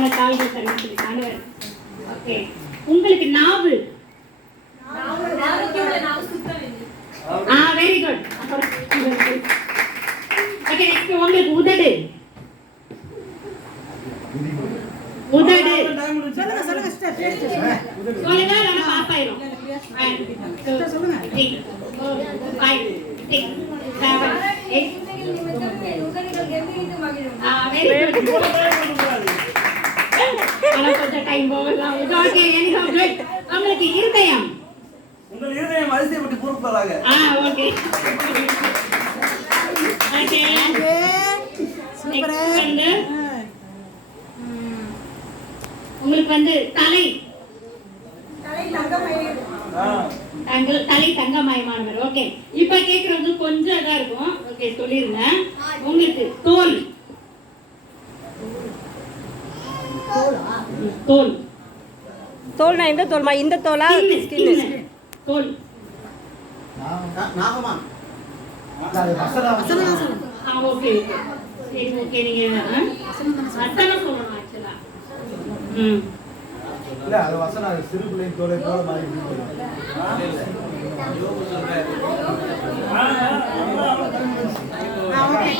அவனை கால்கள் தருவிச்சிருக்கான்னு. ஓகே, உங்களுக்கு நாவு. Very good. ஓகே, நெக்ஸ்ட் உங்களுக்கு உதடு. உதடு சொல்லுங்க சொல்லுங்க சொல்லுங்க, நம்ம பாஸ் ஆயிரும். 1 2 3 4 5 6 7 8 வெரி குட். கொஞ்சம் டைம் போகலாம். Okay, anyhow good. உங்களுக்கு இருதயம். உங்கள் இருதயம் அதிசயப்பட்டு பொறுப்பதாக. Okay okay super. உங்களுக்கு வந்து தலை. தலை தங்கமயமானவர். ஓகே, இப்ப கேக்குறது கொஞ்சம் இதா இருக்கும். ஓகே, சொல்லிருங்க. உங்களுக்கு தோல். தோல் தோல்னா எந்த தோல்மா? இந்த தோலா? ஸ்கின் தோல். நாகமா ஓகே சரி ஓகே. நீங்க அசனம் சொல்லணும் ஆக்சுவலா. இல்ல அது வசனம் சிறு பிள்ளை தோலை போல மாதிரி.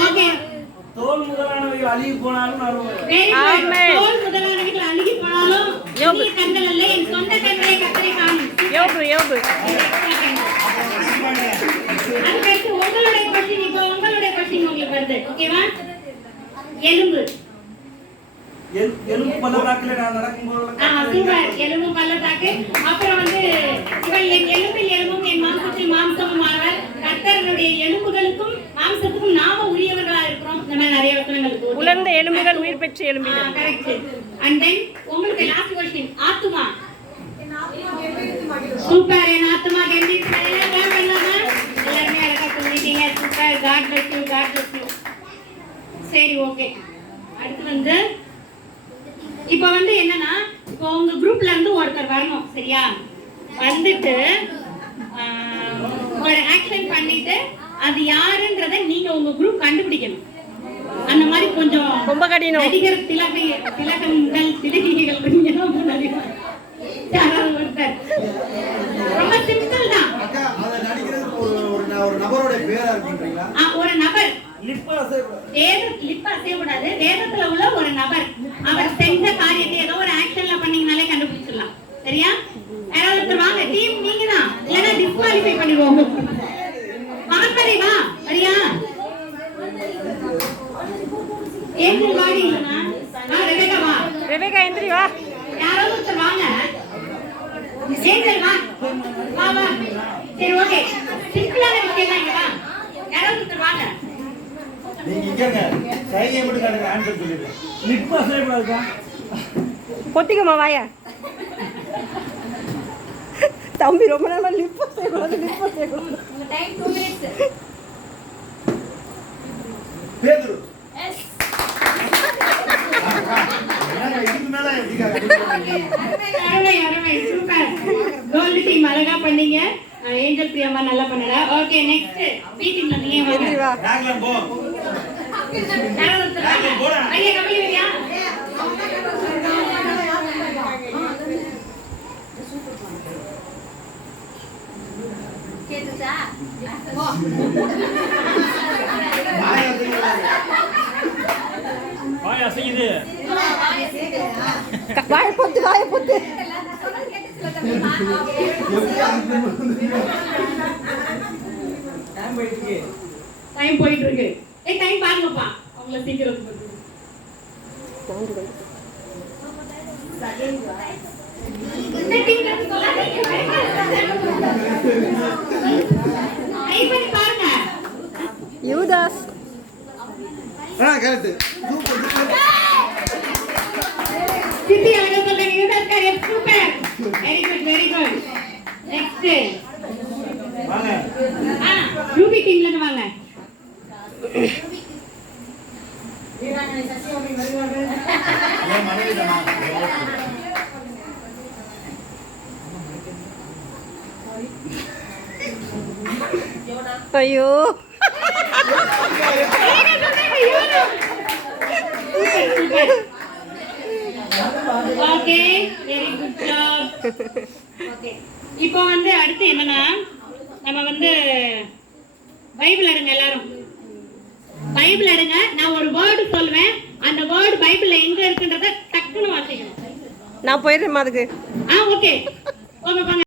ஓகே, தோல் முதலானவைகள் அழுகி போனாலும் தோல் முதலானவைகள் அழுகி போனாலும் கண்கள் அல்ல, என் சொந்த கண்களை கத்தரை காணும். யோபு யோபு. அதுக்கு உங்களுடைய கொஸ்டின். இப்போ உங்களுடைய கொஸ்டின் உங்களுக்கு வருது. ஓகேவா? எலும்பு. எலும்பு பள்ளத்தாக்குல நான் நடக்கும்போது சூப்பர். எலும்பு பள்ளத்தாக்கு. அப்புறம் வந்து இவள் என் எலும்பில் எலும்பும் என் மாம்சத்தில் மாம்சமும் ஆனவர். கர்த்தருடைய எலும்புகளுக்கும் மாம்சத்துக்கும் நாம உரியவர்களா இருக்கிறோம். இந்த மாதிரி நிறைய வசனங்கள். உலர்ந்த எலும்புகள் உயிர் பெற்ற எலும்பிகள். கரெக்ட். அண்ட் தென் உங்களுக்கு லாஸ்ட் கொஸ்டின் ஆத்துமா. சூப்பர். என் ஆத்துமா கெண்டிட்டு எல்லாம் பண்ணலாமா? எல்லாரும் அழகா சொல்லிட்டீங்க. Super. God bless you, god bless you. சரி ஓகே. அடுத்து வந்து இப்போ வந்து என்னன்னா, இப்போ உங்க குரூப்ல இருந்து ஒருத்தர் வரணும். சரியா? வந்துட்டு ஒரு ஆக்ஷன் பண்ணிட்டு அது யாருன்றதை நீங்க உங்க குரூப் கண்டுபிடிக்கணும். அந்த மாதிரி கொஞ்சம் ரொம்ப கடினம். நடிகர் திலகங்கள் திலகிகள் யாராவது ஒருத்தர். ரொம்ப சிம்பிள் தான். அத நடிக்கிறதுக்கு ஒரு நபரோட பேரா இருக்குன்றீங்களா? ஒரு நபர். லிப் அசையக்கூடாது. வேதத்துல உள்ள ஒரு நபர் அவர் செஞ்ச காரியத்தை ஏதோ ஒரு ஆக்ஷன்ல பண்ணீங்கனாலே கண்டுபிடிச்சிடலாம். சரியா? யாராவது ஒருத்தர் வாங்க. டீம் நீங்க தான், இல்லைன்னா டிஸ்குவாலிஃபை பண்ணிடுவோம். வாங்கடி வா. சரியா? ஏஞ்சல் வாடி. ரெபேக்கா வா. ரெபேக்கா எந்திரி வா. யாராவது ஒருத்தர் வாங்க. ஏஞ்சல் வா. வா வா. சரி ஓகே. சிம்பிளான விஷயம் தான். இங்க வா. யாராவது ஒருத்தர் வாங்க. நீங்க இங்கங்க சைகை மட்டும் காட்டுங்க. ஆன்சர் சொல்லிடுங்க. லிப் அசையக்கூடாதுக்கா. பொத்திக்கமா வாயா. தம்பி ரொம்ப நேரமா லிப் அசையக்கூடாது. உங்க டைம் 2 minutes. பேதுரு. எஸ். இதுக்கு மேல எப்படிக்கா கண்டுபிடிப்பீங்க? அருமை சூப்பர். கோல்ட் டீம் அழகா பண்ணீங்க. ஏஞ்சல் பிரியமா நல்லா பண்ணல. ஓகே நெக்ஸ்ட் பி டீம்ல நீங்க வா. நாகலாம் போ. ஐயா கபலி வரியா? கேட்டுச்சா? வாய் அசையுது. வாய் பொத்து வாய் பொத்து. டைம் போயிட்டு இருக்கு. டைம் பாருங்கப்பா. அவங்கள சீக்கிரம் பாருங்க. யூதாஸ். கரெக்ட். சித்தி அழகா சொல்றீங்க. Judas correct. Super. Very good. Next வாங்க. ரூபி டீம்ல இருந்து வாங்க. ஐயோ okay very good job. Okay இப்போ வந்து அடுத்து என்னன்னா நம்ம வந்து பைபிள் எடுங்க எல்லாரும். பைபிள் எடுங்க. நான் ஒரு வேர்டு சொல்வேன். அந்த வேர்டு பைபிள்ல எங்க இருக்குன்றத டக்குன்னு வாசிக்கணும். நான் போயிடுறேம்மா அதுக்கு. ஓகே. போங்க போங்க.